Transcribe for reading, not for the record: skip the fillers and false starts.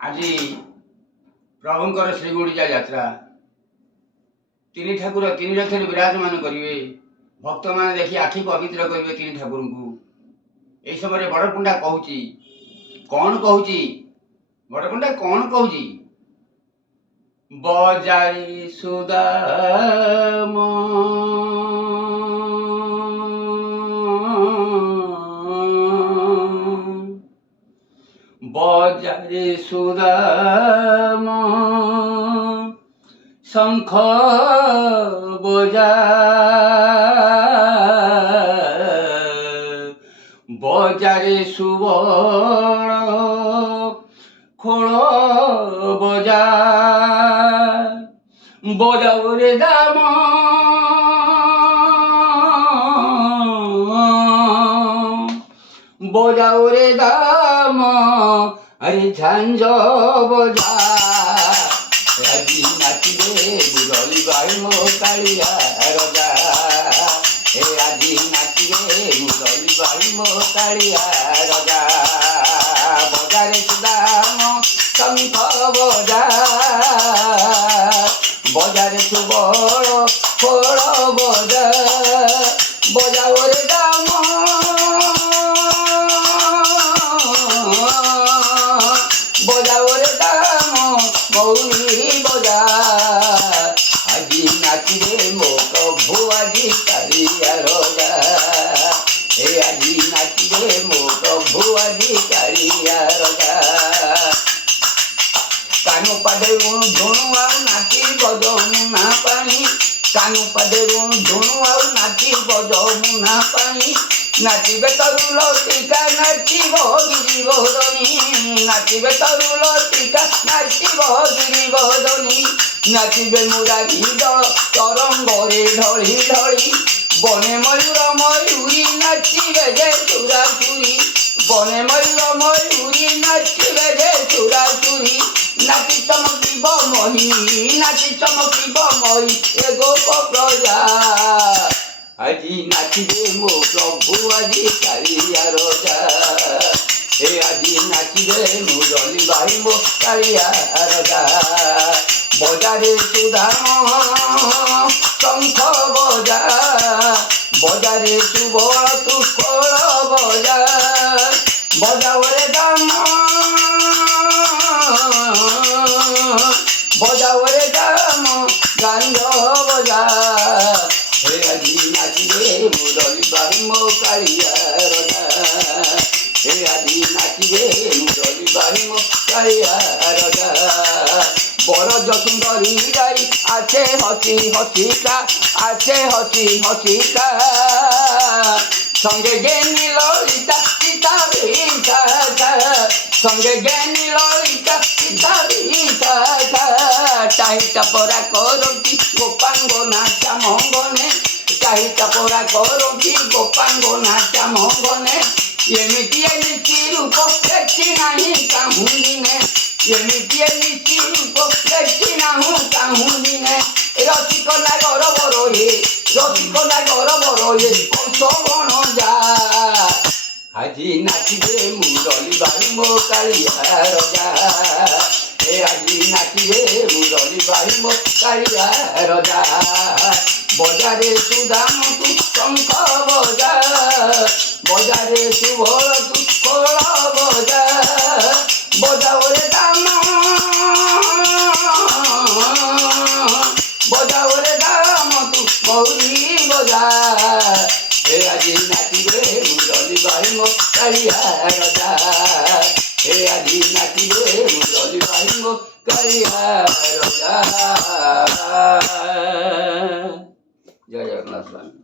আজি প্রভুঙ্কর শ্রীগুড়িজা যাত্রা তিনি ঠাকুর তিন রথরে বিরাজমান করিবে। ভক্ত মানে দেখি আখি পবিত্র করিবে তিনি ঠাকুরଙ୍କୁ। এই সময় বড়পণ্ডা কହୁଛି কଣ কହୁଛି বড়পণ্ডা কଣ কହୁଛି বজাই সুদাম বজাই সুদাম শঙ্খ বজা বজারে সুবর্ণ খোল বজা বজাও রে দাম বজাও রে দাম আরে ঝাঞ্ঝ বজা আজি নাচিবে বুড়লি বাই মো কালিয়া রজা আজি নাচিবে বুড়লি বাই মো কালিয়া রজা বজারে সুদাম শঙ্খ বজা বজারে সুবল খোল বজা বজাও রে দাম বজাও রে দাম মৌলি বজা আজি নাচিবে মো প্রভু আজি কালিয়া রজা আজি নাচিবে মো প্রভু আজি কালিয়া রজা কানু পাদে ধনু আর নাচি বজমুনা পানি কানু পাদে ধনু আর নাচি বজমুনা পানি নাচিবে তরুল টিকা নাচিব গিরিবদনী নাচিবে তরুল টিকা নাচিব গিরিবদনী নাচিবে মুরারি দল তরঙ্গরে ঢলি ঢলি বনে ময়ূর ময়ূরী নাচিবে যে সুরাসুরি বনে ময়ূর ময়ূরী নাচিবে যে সুরাসুরি নাচি চমকিব মহি নাচি চমকিব মহি এ গোপ প্রজা আজি নাচিবে মো প্রভু আজি কালিয়া রজা আজি নাচিবে মুরলি বাই মো কালিয়া রজা বজারে সুদাম শঙ্খ বজা বজারে সুবল তুষ্কল বজা বজাও রে দাম বজাও রে দাম গাঞ্জ বজা আজি নাচিবে মুরলি বাই মো কালিয়া রজা আজি নাচিবে মুরলি বাই মো কালিয়া রজা বরজ সুন্দরী গাই আছে হসি হসিকা আছে হসি হসিকা সঙ্গে জ্ঞানী ললিতা সীতা ভিতা সঙ্গে জ্ঞানী ললিতা সীতা ভিতা চাহিটা পরা করতি গোপাঙ্গ নাচা মঙ্গনে চাহিটা পরা করতি গোপাঙ্গ নাচা মঙ্গনে এমিতি এমিতি রূপ দেখি নাহি কাহুদিনে এমিতি এমিতি রূপ দেখি নাহু কাহুদিনে রসিক নাগর বড় হে রসিক নাগর বড় হে কংস বন যা আজি নাচিবে মুরলি বাই মো কালিয়া রজা আজি নাচিবে মুরলি বাই মো কালিয়া রজা বজারে সুদাম তু শঙ্খ বজা বজারে সুবল তুষ্কল বজা বজাও রে দাম বজাও রে দাম তু গৌরী বজা আজি নাচিবে মুরলি বাই মো কালিয়া রজা আজি নাচিবে মুরলি বাই মো কালিয়া রজা। জয় জগন্নাথ স্বামী।